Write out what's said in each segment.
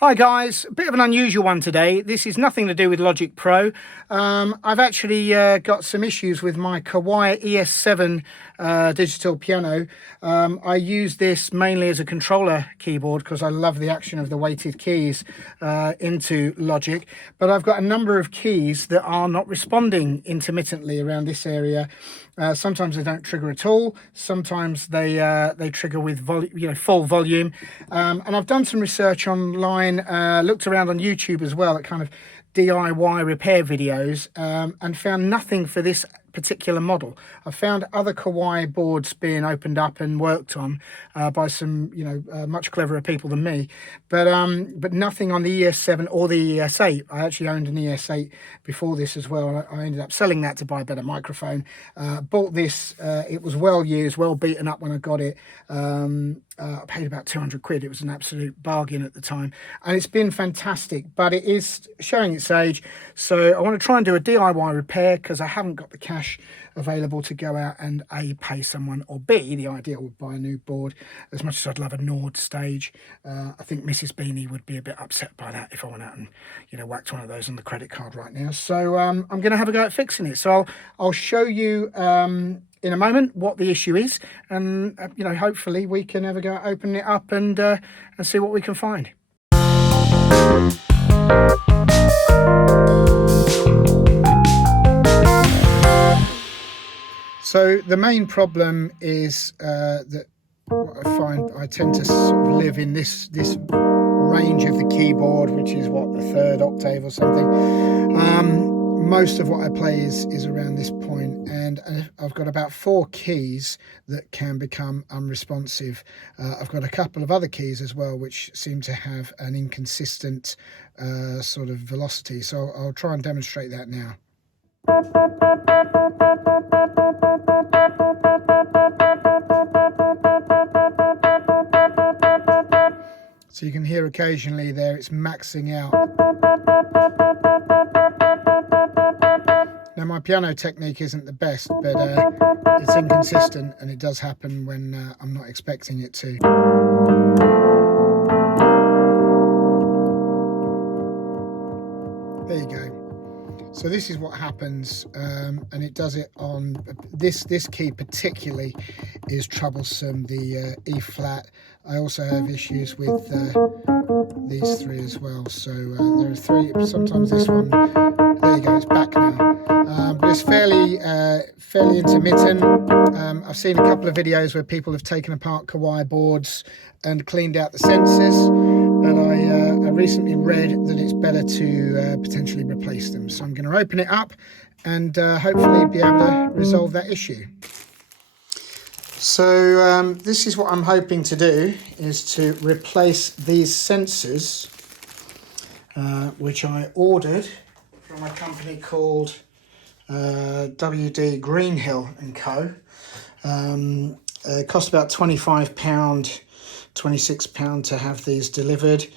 Hi guys, a bit of an unusual one today. This is nothing to do with Logic Pro. I've actually got some issues with my Kawai ES7 digital piano. I use this mainly as a controller keyboard because I love the action of the weighted keys into Logic. But I've got a number of keys that are not responding intermittently around this area. Sometimes they don't trigger at all. Sometimes they trigger with full volume. And I've done some research online, looked around on YouTube as well at kind of DIY repair videos, and found nothing for this particular model. I found other Kawai boards being opened up and worked on by some much cleverer people than me, but nothing on the ES7 or the ES8. I actually owned an ES8 before this as well. I ended up selling that to buy a better microphone. Bought this, it was well used, well beaten up when I got it. I paid about 200 quid. It was an absolute bargain at the time, and it's been fantastic, but it is showing its age. So I want to try and do a DIY repair because I haven't got the cash available to go out and A, pay someone, or B, the idea would buy a new board. As much as I'd love a Nord stage, I think Mrs. Beanie would be a bit upset by that if I went out and whacked one of those on the credit card right now. So I'm going to have a go at fixing it. So I'll show you in a moment what the issue is, and hopefully we can have a go at opening it up and see what we can find. So the main problem is that what I find, I tend to sort of live in this range of the keyboard, which is what, the third octave or something. Most of what I play is around this point, and I've got about 4 keys that can become unresponsive. I've got a couple of other keys as well which seem to have an inconsistent sort of velocity, so I'll try and demonstrate that now. So you can hear occasionally there it's maxing out. Now my piano technique isn't the best, but it's inconsistent, and it does happen when I'm not expecting it to. There you go. So this is what happens, and it does it on this key particularly is troublesome, the E flat. I also have issues with these 3 as well. So there are 3. Sometimes this one, there you go, it's back now, but it's fairly intermittent. I've seen a couple of videos where people have taken apart Kawai boards and cleaned out the sensors, but I recently read that it's better to potentially replace them. So I'm going to open it up and hopefully be able to resolve that issue. So this is what I'm hoping to do, is to replace these sensors, which I ordered from a company called WD Greenhill & Co. It cost about £25, £26 to have these delivered.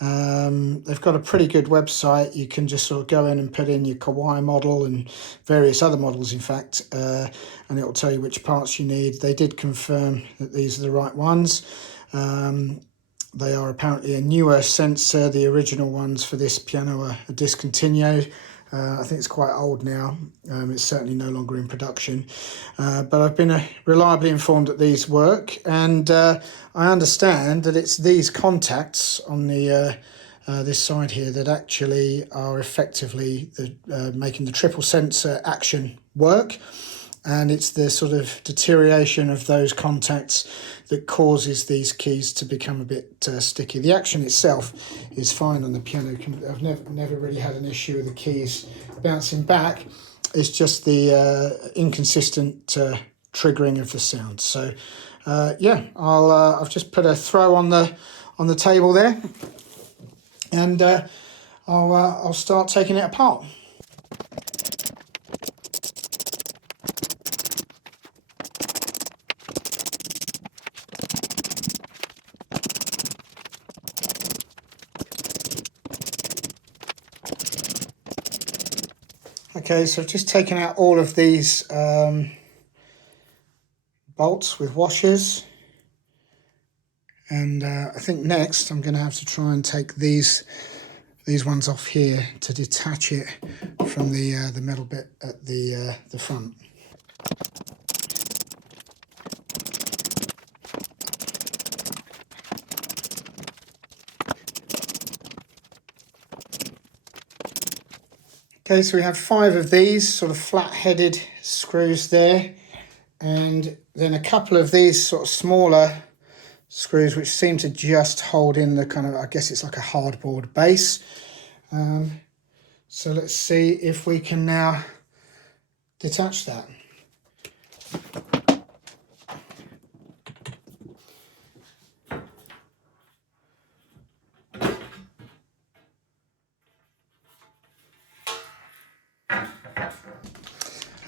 They've got a pretty good website. You can just sort of go in and put in your Kawai model and various other models, in fact, and it will tell you which parts you need. They did confirm that these are the right ones. They are apparently a newer sensor. The original ones for this piano are discontinued. I think it's quite old now. It's certainly no longer in production. But I've been reliably informed that these work, and I understand that it's these contacts on the this side here that actually are effectively making the triple sensor action work. And it's the sort of deterioration of those contacts that causes these keys to become a bit sticky. The action itself is fine on the piano. I've never really had an issue with the keys bouncing back. It's just the inconsistent triggering of the sound. So yeah, I've just put a throw on the table there, and I'll start taking it apart. Okay, so I've just taken out all of these bolts with washers, And I think next I'm going to have to try and take these ones off here to detach it from the metal bit at the front. Okay, so we have 5 of these sort of flat-headed screws there, and then a couple of these sort of smaller screws which seem to just hold in the kind of, I guess it's like a hardboard base. So let's see if we can now detach that.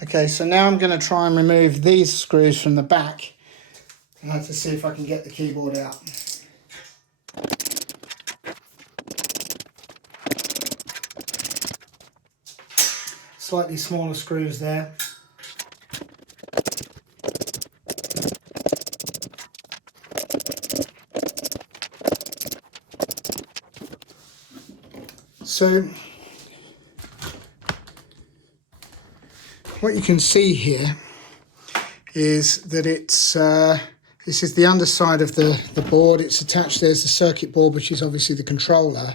Okay, so now I'm going to try and remove these screws from the back to see if I can get the keyboard out. Slightly smaller screws there. So what you can see here is that it's this is the underside of the board. It's attached, there's the circuit board, which is obviously the controller.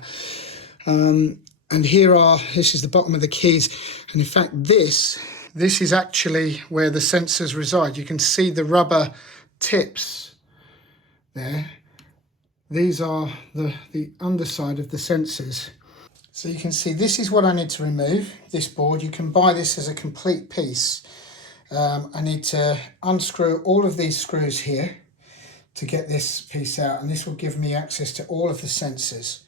And this is the bottom of the keys. And in fact, this is actually where the sensors reside. You can see the rubber tips there. These are the underside of the sensors. So you can see this is what I need to remove, this board. You can buy this as a complete piece. I need to unscrew all of these screws here to get this piece out, and this will give me access to all of the sensors.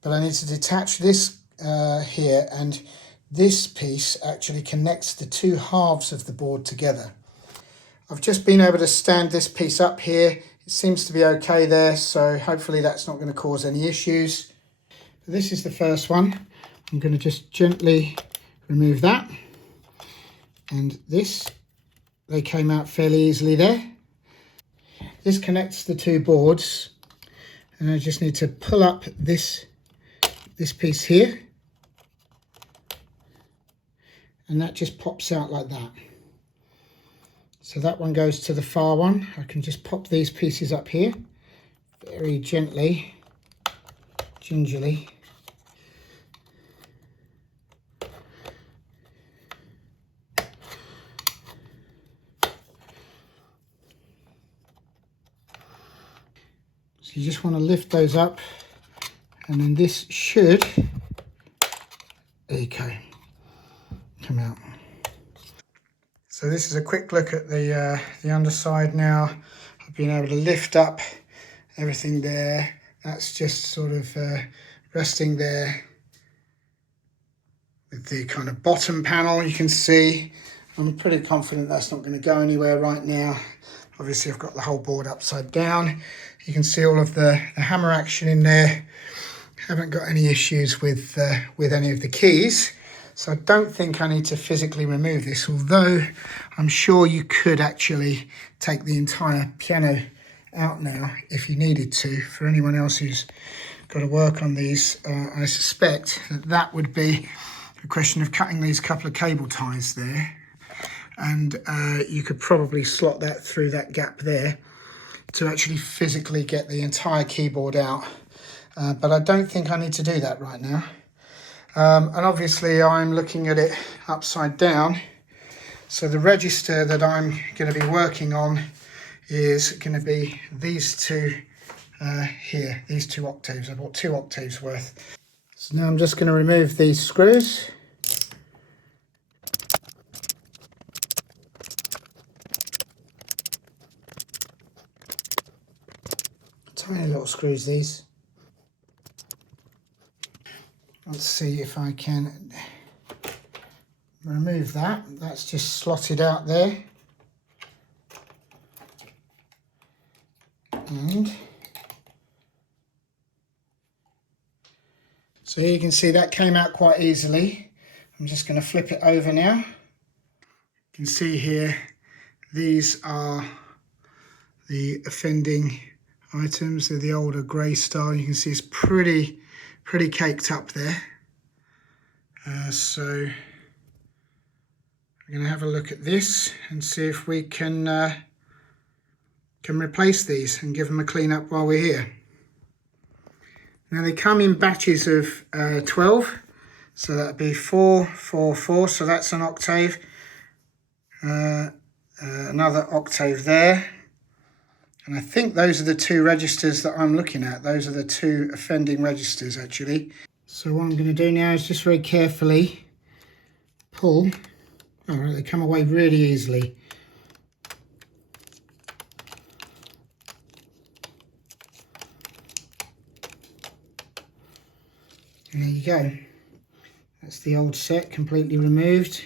But I need to detach this here, and this piece actually connects the 2 halves of the board together. I've just been able to stand this piece up here. It seems to be okay there, so hopefully that's not going to cause any issues. This is the first one. I'm going to just gently remove that. And this, they came out fairly easily there. This connects the 2 boards, and I just need to pull up this piece here, and that just pops out like that. So that one goes to the far one. I can just pop these pieces up here very gently, gingerly. So you just want to lift those up, and then this should, there you go, come out. So this is a quick look at the underside now. I've been able to lift up everything there. That's just sort of resting there with the kind of bottom panel. You can see I'm pretty confident that's not going to go anywhere right now. Obviously I've got the whole board upside down. You can see all of the hammer action in there. Haven't got any issues with any of the keys. So I don't think I need to physically remove this, although I'm sure you could actually take the entire piano out now if you needed to. For anyone else who's got to work on these, I suspect that would be a question of cutting these couple of cable ties there, and you could probably slot that through that gap there to actually physically get the entire keyboard out. But I don't think I need to do that right now. And obviously I'm looking at it upside down. So the register that I'm going to be working on is going to be these 2 here, these 2 octaves. I bought 2 octaves worth. So now I'm just going to remove these screws. Tiny little screws these. Let's see if I can remove that. That's just slotted out there. And so here you can see that came out quite easily. I'm just going to flip it over now. You can see here, these are the offending items. They're the older grey style. You can see it's pretty caked up there. So we're going to have a look at this and see if we can replace these and give them a clean up while we're here. Now they come in batches of 12, so that'd be 4, 4, 4, so that's an octave. Another octave there. And I think those are the two registers that I'm looking at. Those are the two offending registers actually. So what I'm going to do now is just very carefully pull. Oh, right, they come away really easily. And there you go. That's the old set completely removed.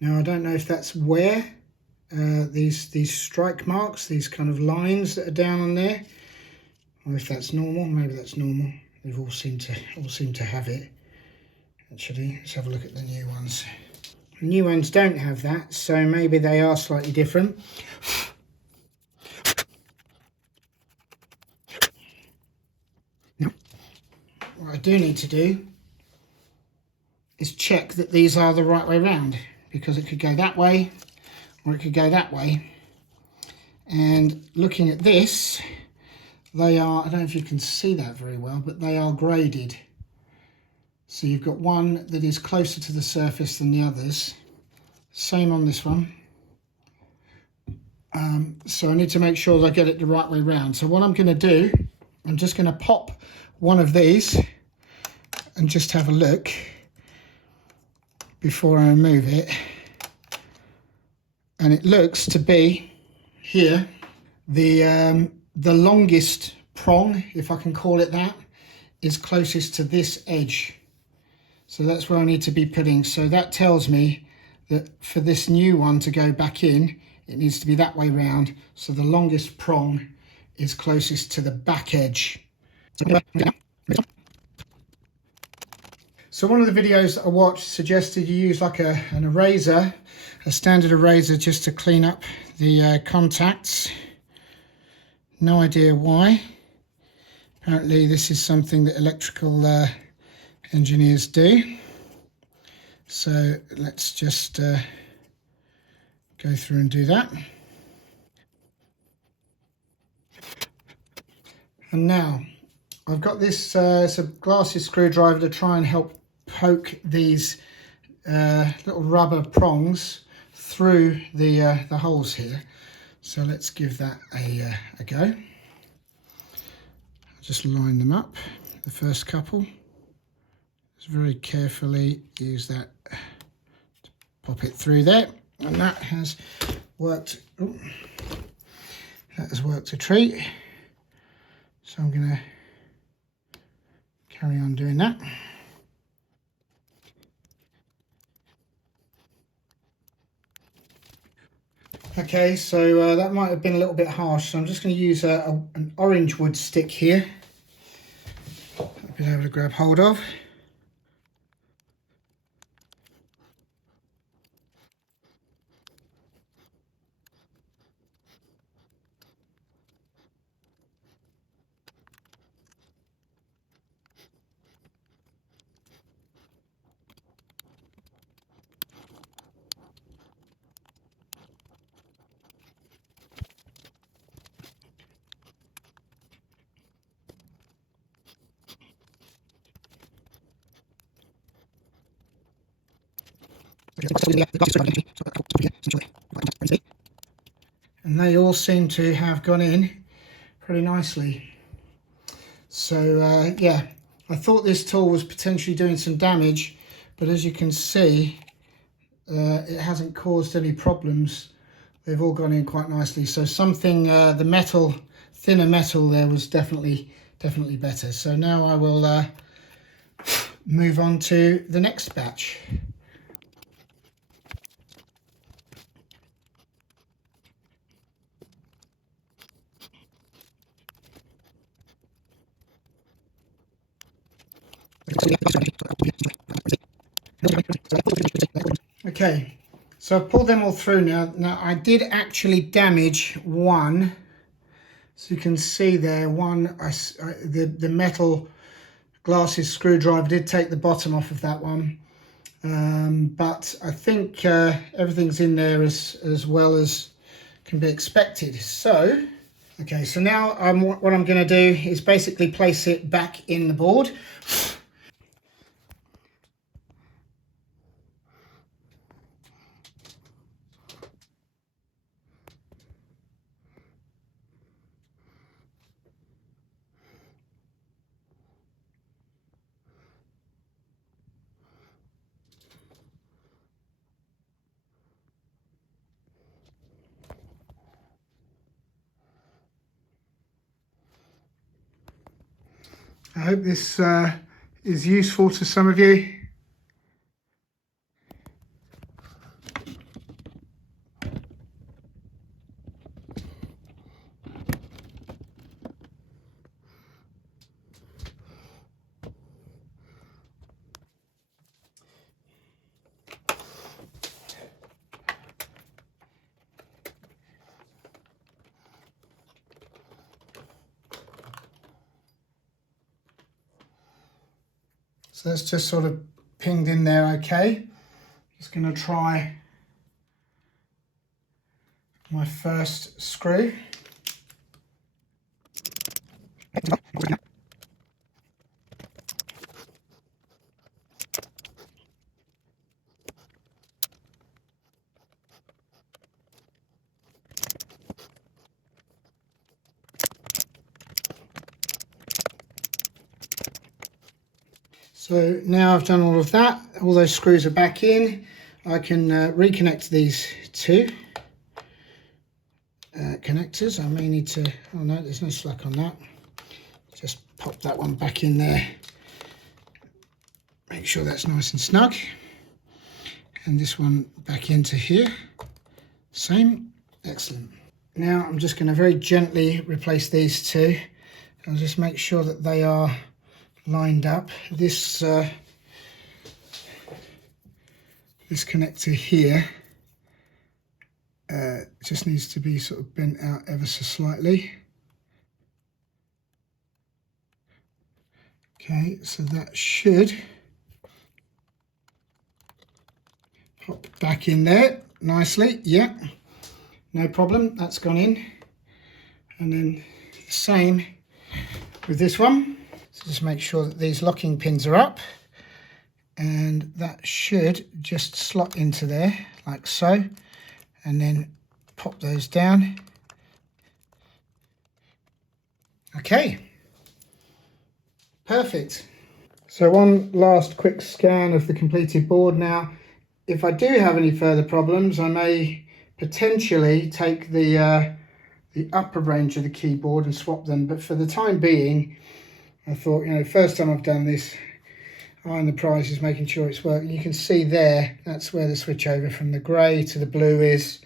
Now I don't know if that's wear. These strike marks, these kind of lines that are down on there, or if that's normal. Maybe that's normal. They've all seem to have it. Actually, let's have a look at the new ones. The new ones don't have that, so maybe they are slightly different. Now, what I do need to do is check that these are the right way round, because it could go that way or it could go that way. And looking at this, they are, I don't know if you can see that very well, but they are graded. So you've got one that is closer to the surface than the others. Same on this one. So I need to make sure that I get it the right way round. So what I'm going to do, I'm just going to pop one of these and just have a look before I remove it. And it looks to be here the longest prong, if I can call it that, is closest to this edge. So that's where I need to be putting. So that tells me that for this new one to go back in, it needs to be that way round. So the longest prong is closest to the back edge. So one of the videos that I watched suggested you use like an eraser, a standard eraser, just to clean up the contacts. No idea why. Apparently this is something that electrical engineers do. So let's just go through and do that. And now I've got this it's a glassy screwdriver to try and help poke these little rubber prongs through the holes here. So let's give that a go. Just line them up, the first couple. Just very carefully use that to pop it through there, and that has worked. Ooh, that has worked a treat. So I'm going to carry on doing that. Okay, so that might have been a little bit harsh, so I'm just going to use an orange wood stick here. I'll be able to grab hold of. And they all seem to have gone in pretty nicely. So yeah, I thought this tool was potentially doing some damage, but as you can see, it hasn't caused any problems. They've all gone in quite nicely. So something, the metal, thinner metal there was definitely better. So now I will move on to the next batch. Okay, so I've pulled them all through now. Now I did actually damage one So you can see there, the metal glasses screwdriver did take the bottom off of that one, but I think everything's in there as well as can be expected. So, okay, so now what I'm going to do is basically place it back in the board. I hope this is useful to some of you. So that's just sort of pinged in there, okay. Just going to try my first screw. So now I've done all of that, all those screws are back in. I can reconnect these two connectors. I may need to, oh no, there's no slack on that. Just pop that one back in there. Make sure that's nice and snug. And this one back into here. Same, excellent. Now I'm just going to very gently replace these two. I'll just make sure that they are lined up. This connector here just needs to be sort of bent out ever so slightly. Okay, so that should pop back in there nicely. Yeah, no problem, that's gone in. And then the same with this one. So just make sure that these locking pins are up, and that should just slot into there like so, and then pop those down. Okay, perfect. So one last quick scan of the completed board now. If I do have any further problems, I may potentially take the upper range of the keyboard and swap them, but for the time being I thought, you know, first time I've done this, eye on the prize is making sure it's working. You can see there, that's where the switch over from the grey to the blue is.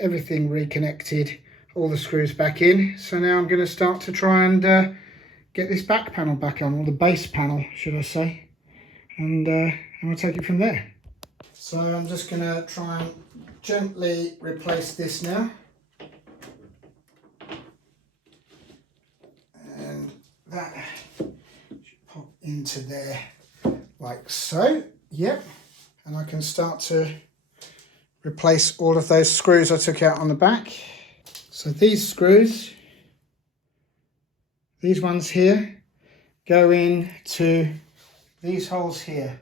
Everything reconnected, all the screws back in. So now I'm going to start to try and get this back panel back on, or the base panel should I say, and we'll take it from there. So I'm just going to try and gently replace this now. And that should pop into there like so. Yep. And I can start to replace all of those screws I took out on the back. So these screws, these ones here, go into these holes here.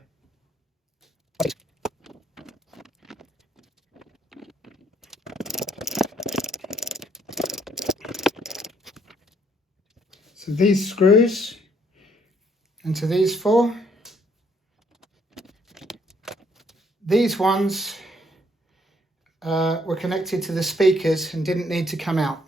So these screws into these four. These ones were connected to the speakers and didn't need to come out.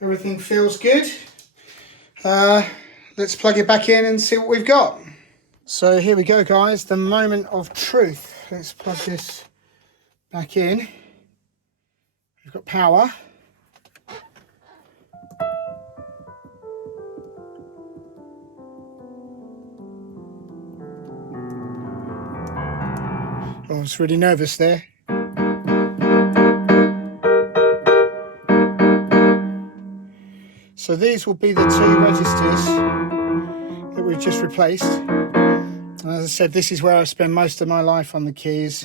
Everything feels good. Let's plug it back in and see what we've got. So here we go, guys, the moment of truth. Let's plug this back in. We've got power. Oh, I was really nervous there. So these will be the two registers that we've just replaced. And as I said, this is where I spend most of my life on the keys.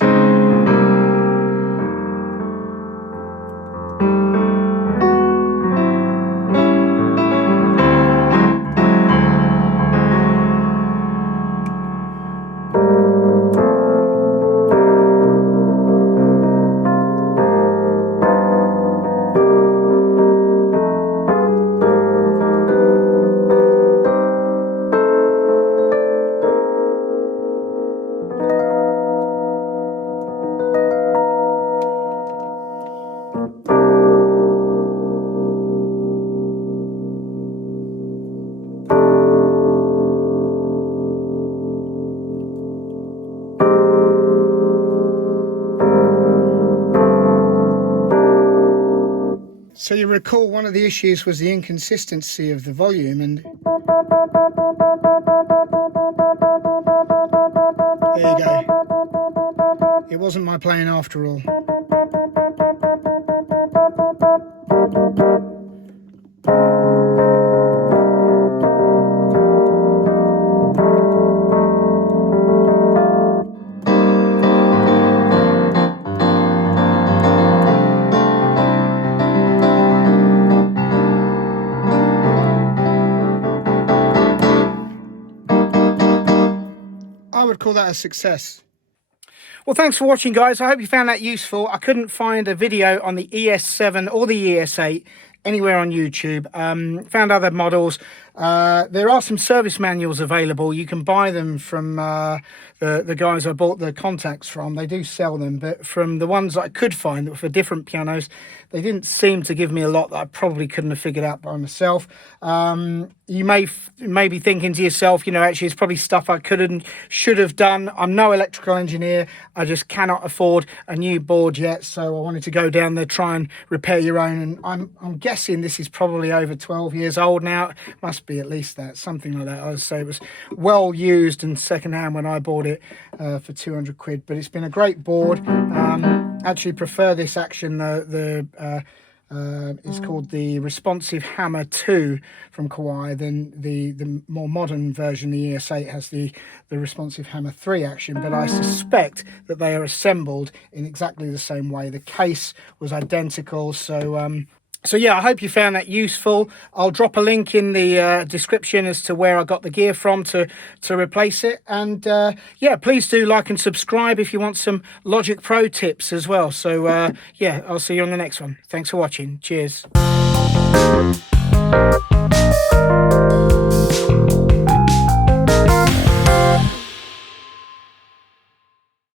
So you recall one of the issues was the inconsistency of the volume, and there you go. It wasn't my playing after all. I would call that a success. Well, thanks for watching, guys. I hope you found that useful. I couldn't find a video on the ES7 or the ES8 anywhere on YouTube. Found other models. There are some service manuals available. You can buy them from the guys I bought the contacts from. They do sell them, but from the ones that I could find that were for different pianos, they didn't seem to give me a lot that I probably couldn't have figured out by myself. You may be thinking to yourself, you know, actually it's probably stuff I could and should have done. I'm no electrical engineer. I just cannot afford a new board yet, so I wanted to go down there, try and repair your own. And I'm guessing this is probably over 12 years old now. Must be at least that, something like that. I would say it was well used and secondhand when I bought it for 200 quid. But it's been a great board. Actually prefer this action. It's called the Responsive Hammer 2 from Kawai. Then the more modern version, the ES8, has the Responsive Hammer 3 action, but I suspect that they are assembled in exactly the same way. The case was identical, so yeah, I hope you found that useful. I'll drop a link in the description as to where I got the gear from to replace it. And yeah, please do like and subscribe if you want some Logic Pro tips as well. So yeah, I'll see you on the next one. Thanks for watching. Cheers.